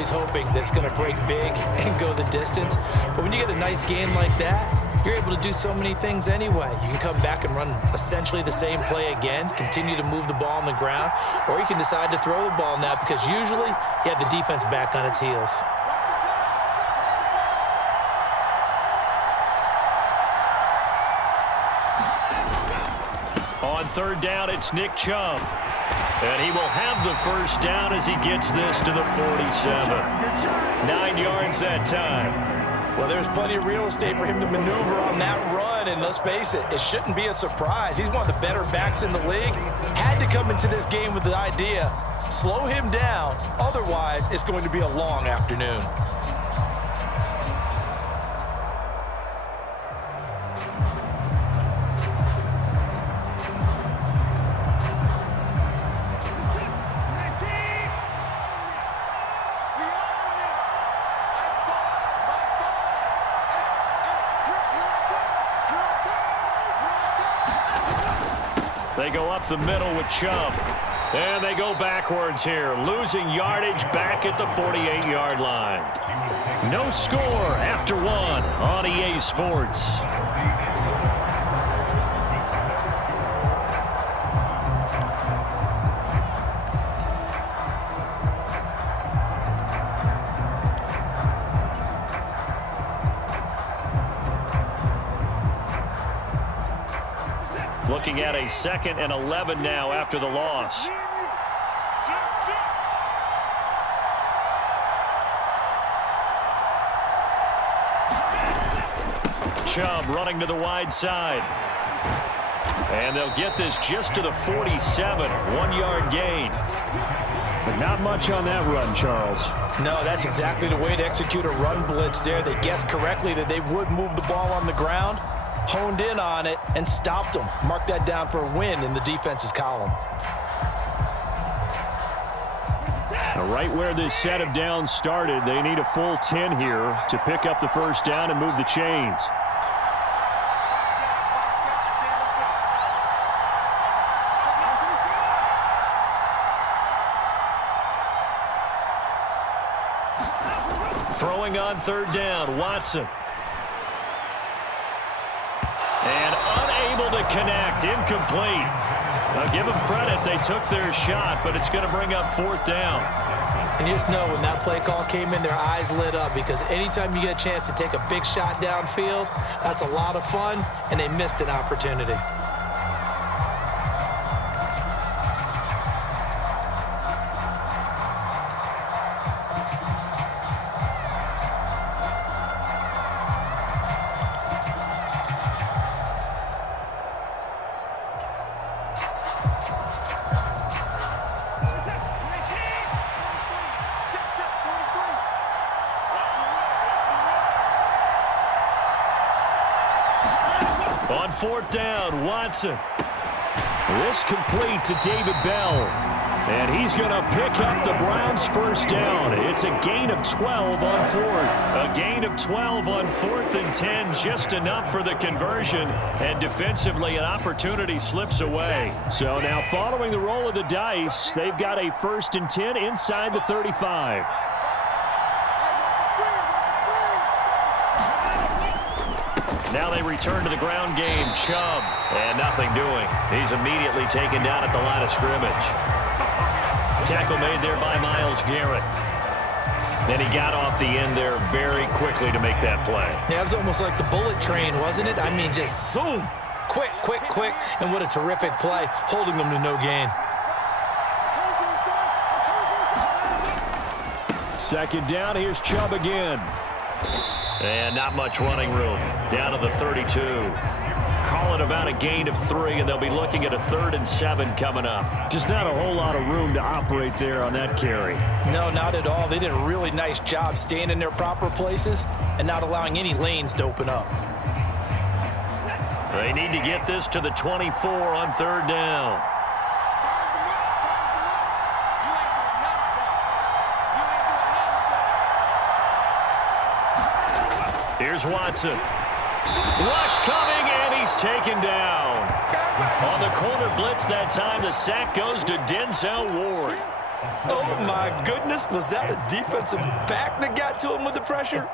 always hoping that it's going to break big and go the distance. But when you get a nice game like that, you're able to do so many things anyway. You can come back and run essentially the same play again, continue to move the ball on the ground, or you can decide to throw the ball now because usually you have the defense back on its heels. On third down, it's Nick Chubb. And he will have the first down as he gets this to the 47. 9 yards that time. Well, there's plenty of real estate for him to maneuver on that run, and let's face it, it shouldn't be a surprise. He's one of the better backs in the league. Had to come into this game with the idea, slow him down, otherwise it's going to be a long afternoon. They go up the middle with Chubb. And they go backwards here, losing yardage back at the 48-yard line. No score after one on EA Sports. Looking at a 2nd and 11 now after the loss. Chubb running to the wide side. And they'll get this just to the 47. 1-yard gain. But not much on that run, Charles. No, that's exactly the way to execute a run blitz there. They guessed correctly that they would move the ball on the ground, honed in on it, and stopped them. Mark that down for a win in the defense's column. Right where this set of downs started, they need a full 10 here to pick up the first down and move the chains. Throwing on third down, Watson. And unable to connect, incomplete. Now give them credit, they took their shot, but it's going to bring up 4th down. And you just know when that play call came in, their eyes lit up because anytime you get a chance to take a big shot downfield, that's a lot of fun, and they missed an opportunity. On 4th down, Watson. This complete to David Bell. And he's going to pick up the Browns' first down. It's a gain of 12 on 4th. A gain of 12 on 4th and 10, just enough for the conversion. And defensively, an opportunity slips away. So now following the roll of the dice, they've got a 1st and 10 inside the 35. Now they return to the ground game. Chubb, and nothing doing. He's immediately taken down at the line of scrimmage. Tackle made there by Myles Garrett. And he got off the end there very quickly to make that play. Yeah, it was almost like the bullet train, wasn't it? I mean, just zoom. Quick, quick, quick. And what a terrific play, holding them to no gain. 2nd down, here's Chubb again. And not much running room. Down to the 32. Call it about a gain of 3, and they'll be looking at a 3rd and 7 coming up. Just not a whole lot of room to operate there on that carry. No, not at all. They did a really nice job staying in their proper places and not allowing any lanes to open up. They need to get this to the 24 on 3rd down. Here's Watson. Rush coming, and he's taken down. On the corner blitz that time, the sack goes to Denzel Ward. Oh, my goodness. Was that a defensive back that got to him with the pressure?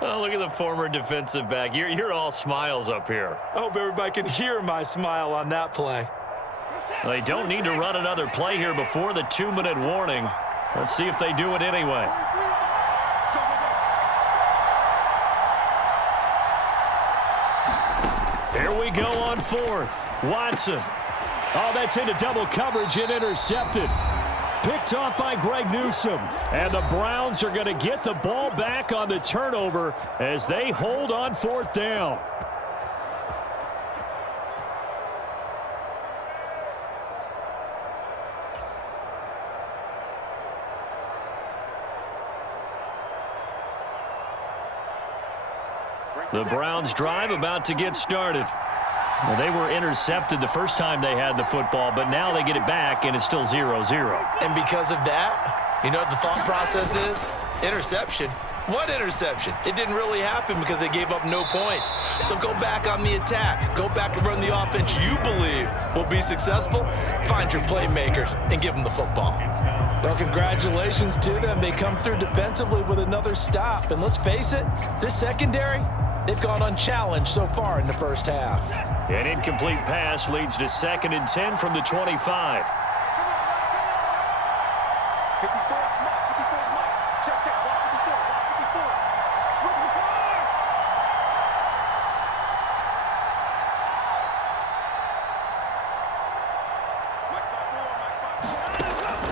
Oh, look at the former defensive back. You're all smiles up here. I hope everybody can hear my smile on that play. They don't need to run another play here before the 2-minute warning. Let's see if they do it anyway. Here we go on 4th. Watson. Oh, that's into double coverage and intercepted. Picked off by Greg Newsome. And the Browns are going to get the ball back on the turnover as they hold on 4th down. The Browns drive about to get started. Well, they were intercepted the first time they had the football, but now they get it back, and it's still 0-0. And because of that, you know what the thought process is? Interception. What interception? It didn't really happen because they gave up no points. So go back on the attack. Go back and run the offense you believe will be successful. Find your playmakers and give them the football. Well, congratulations to them. They come through defensively with another stop. And let's face it, this secondary, they've gone unchallenged so far in the first half. An incomplete pass leads to 2nd and 10 from the 25.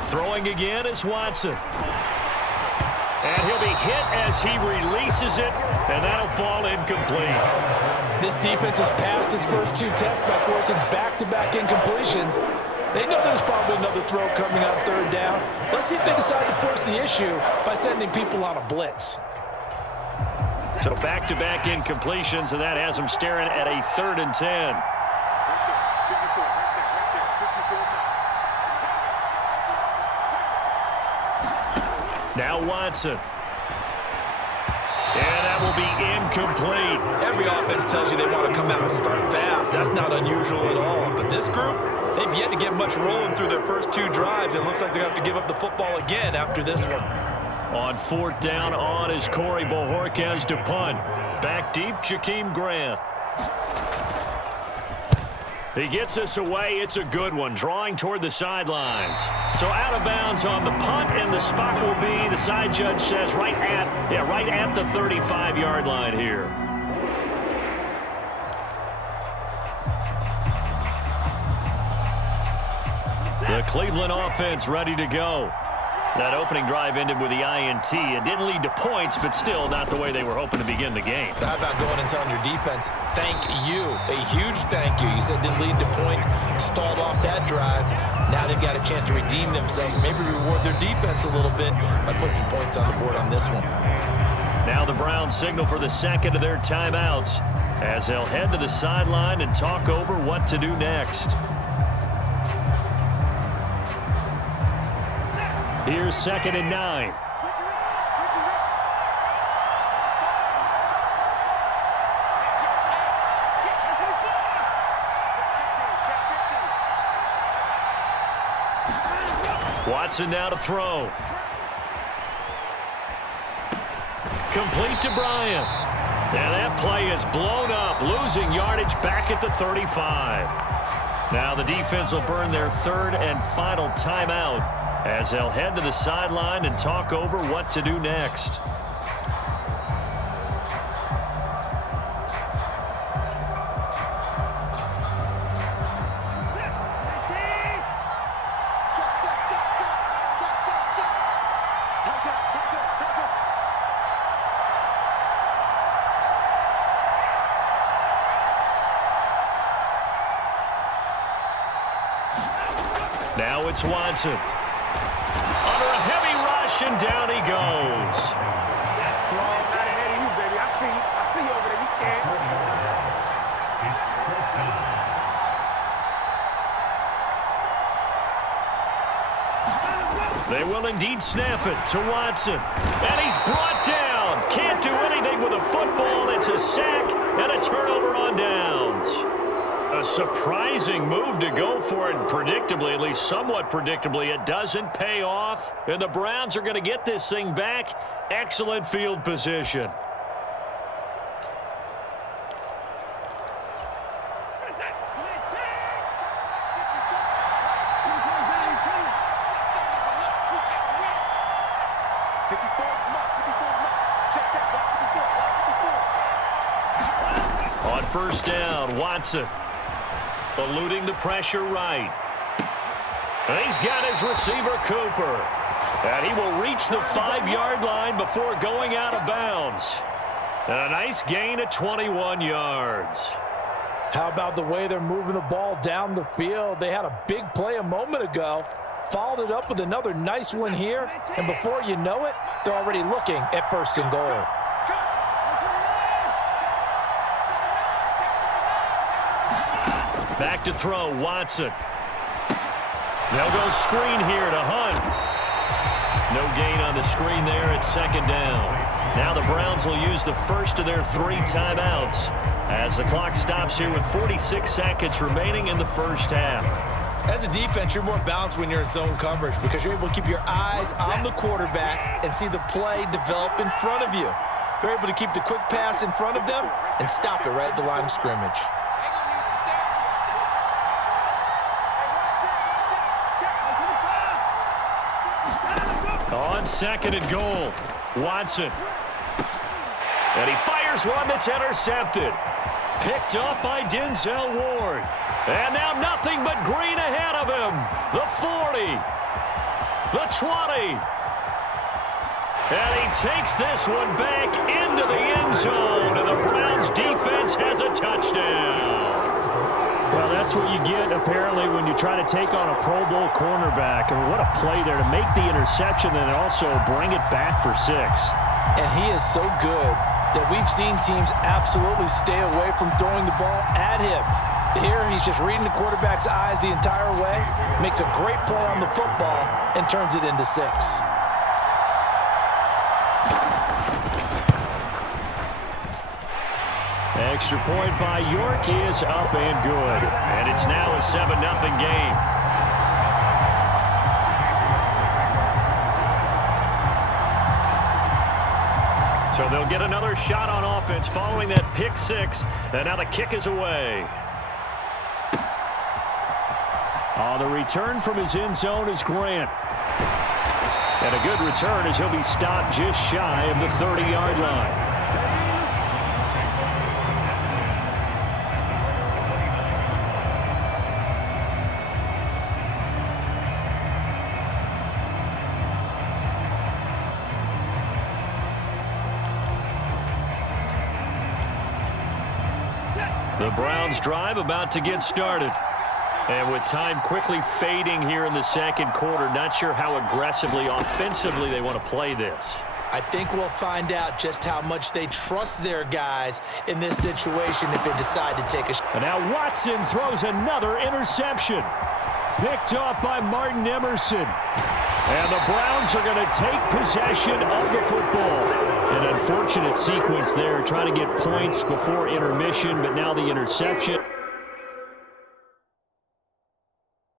Throwing again is Watson. And he'll be hit as he releases it, and that'll fall incomplete. This defense has passed its first 2 tests by forcing back-to-back incompletions. They know there's probably another throw coming on 3rd down. Let's see if they decide to force the issue by sending people on a blitz. So back-to-back incompletions, and that has them staring at a 3rd and 10. Now Watson. And that will be incomplete. Every offense tells you they want to come out and start fast. That's not unusual at all. But this group, they've yet to get much rolling through their first 2 drives. It looks like they're going to have to give up the football again after this one. On 4th down on is Corey Bojorquez to punt. Back deep, Jakeem Grant. He gets us away. It's a good one, drawing toward the sidelines. So out of bounds on the punt, and the spot will be, the side judge says, right at the 35-yard line here. The Cleveland offense ready to go. That opening drive ended with the INT. It didn't lead to points, but still not the way they were hoping to begin the game. How about going and telling your defense, thank you, a huge thank you. You said it didn't lead to points, stalled off that drive. Now they've got a chance to redeem themselves, maybe reward their defense a little bit by putting some points on the board on this one. Now the Browns signal for the second of their timeouts as they'll head to the sideline and talk over what to do next. Here's 2nd and 9. Watson now to throw. Complete to Bryant. And that play is blown up, losing yardage back at the 35. Now the defense will burn their 3rd and final timeout as they'll head to the sideline and talk over what to do next. Now it's Watson. Under a heavy rush, and down he goes. They will indeed snap it to Watson. And he's brought down. Can't do anything with a football. It's a sack and a turnover on downs. A surprising move to go for it, and predictably, at least somewhat predictably, it doesn't pay off, and the Browns are going to get this thing back. Excellent field position. On first down, Watson eluding the pressure right. And he's got his receiver, Cooper. And he will reach the 5-yard line before going out of bounds. And a nice gain of 21 yards. How about the way they're moving the ball down the field? They had a big play a moment ago, followed it up with another nice one here, and before you know it, they're already looking at first and goal. Back to throw, Watson. They'll go screen here to Hunt. No gain on the screen there at second down. Now the Browns will use the first of their 3 timeouts as the clock stops here with 46 seconds remaining in the first half. As a defense, you're more balanced when you're in zone coverage because you're able to keep your eyes on the quarterback and see the play develop in front of you. They're able to keep the quick pass in front of them and stop it right at the line of scrimmage. On second and goal, Watson. And he fires one that's intercepted. Picked up by Denzel Ward. And now nothing but green ahead of him. The 40. The 20. And he takes this one back into the end zone. And the Browns defense has a touchdown. Well, that's what you get, apparently, when you try to take on a Pro Bowl cornerback. I mean, what a play there to make the interception and also bring it back for 6. And he is so good that we've seen teams absolutely stay away from throwing the ball at him. Here, he's just reading the quarterback's eyes the entire way, makes a great play on the football, and turns it into 6. Extra point by York is up and good. And it's now a 7-0 game. So they'll get another shot on offense following that pick 6. And now the kick is away. The return from his end zone is Grant. And a good return as he'll be stopped just shy of the 30-yard line. The Browns drive about to get started. And with time quickly fading here in the second quarter, not sure how aggressively, offensively they want to play this. I think we'll find out just how much they trust their guys in this situation if they decide to take a shot. And now Watson throws another interception. Picked off by Martin Emerson. And the Browns are going to take possession of the football. An unfortunate sequence there, trying to get points before intermission, but now the interception.